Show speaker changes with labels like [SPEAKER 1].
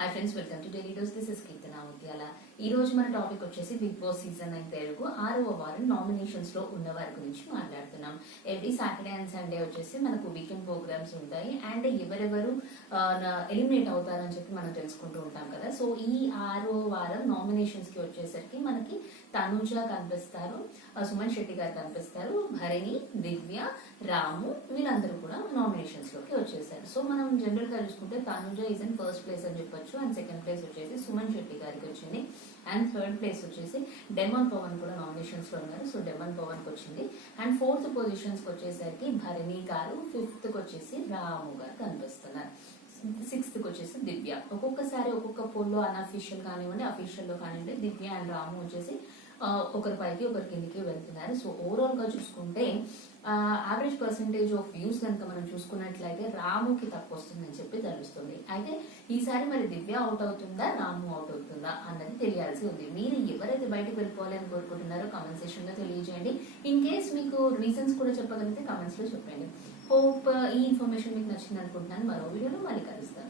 [SPEAKER 1] Hi friends welcome to daily dose this is Keerthana Udyala ఈ రోజు మన topic వచ్చేసి బిగ్ బాస్ సీజన్ అయిన తెలుగు ఆరవ వారం నామినేషన్స్లో ఉన్న వారి గురించి మాట్లాడుతున్నాం. ఎవ్రీ సాటర్డే అండ్ సండే వచ్చేసి మనకు వీకెండ్ ప్రోగ్రామ్స్ ఉంటాయి. అండ్ ఎవరెవరు ఎలిమినేట్ అవుతారని చెప్పి మనం తెలుసుకుంటూ ఉంటాం కదా. సో ఈ ఆరో వారం నామినేషన్స్కి వచ్చేసరికి మనకి తనూజ కనిపిస్తారు సుమన్ శెట్టి గారు కనిపిస్తారు భరణి దివ్య రాము వీళ్ళందరూ కూడా నామినేషన్స్లోకి వచ్చేసారు సో మనం జనరల్గా చూసుకుంటే Tanuja is in first place అని చెప్పొచ్చు అండ్ సెకండ్ ప్లేస్ వచ్చేసి సుమన్ శెట్టి గారికి వచ్చింది. అండ్ థర్డ్ ప్లేస్ వచ్చేసి డెమన్ పవన్ కూడా నామినేషన్స్లో ఉన్నారు. సో డెమన్ పవన్కి వచ్చింది. అండ్ ఫోర్త్ పొజిషన్స్కి వచ్చేసరికి భరణి గారు ఫిఫ్త్కి వచ్చేసి రాము గారు కనిపిస్తున్నారు. సిక్స్త్కి వచ్చేసి దివ్య ఒక్కొక్కసారి ఒక్కొక్క పోల్లో అన్అఫీషియల్ కానివ్వండి అఫీషియల్లో కానివ్వండి దివ్య అండ్ రాము వచ్చేసి ఒకరి పైకి ఒకరి కిందికి వెళ్తున్నారు. సో ఓవరాల్గా చూసుకుంటే యావరేజ్ పర్సంటేజ్ ఆఫ్ వ్యూస్ కనుక మనం చూసుకున్నట్లయితే రాముకి తప్పు వస్తుందని చెప్పి తెలుస్తుంది. అయితే ఈసారి మరి దివ్య అవుట్ అవుతుందా? రాము అవుట్ అవుతుందా? అన్నది తెలియాల్సి ఉంది. మీరు ఎవరైతే బయటకు వెళ్ళిపోవాలి అని కోరుకుంటున్నారో కామెంట్ సెక్షన్లో తెలియజేయండి. ఇన్ కేస్ మీకు రీజన్స్ కూడా చెప్పగలిగితే కామెంట్స్లో చెప్పండి. హోప్ ఈ ఇన్ఫర్మేషన్ మీకు నచ్చింది అనుకుంటున్నాను. మరో వీడియోలో మళ్ళీ కలుస్తాను.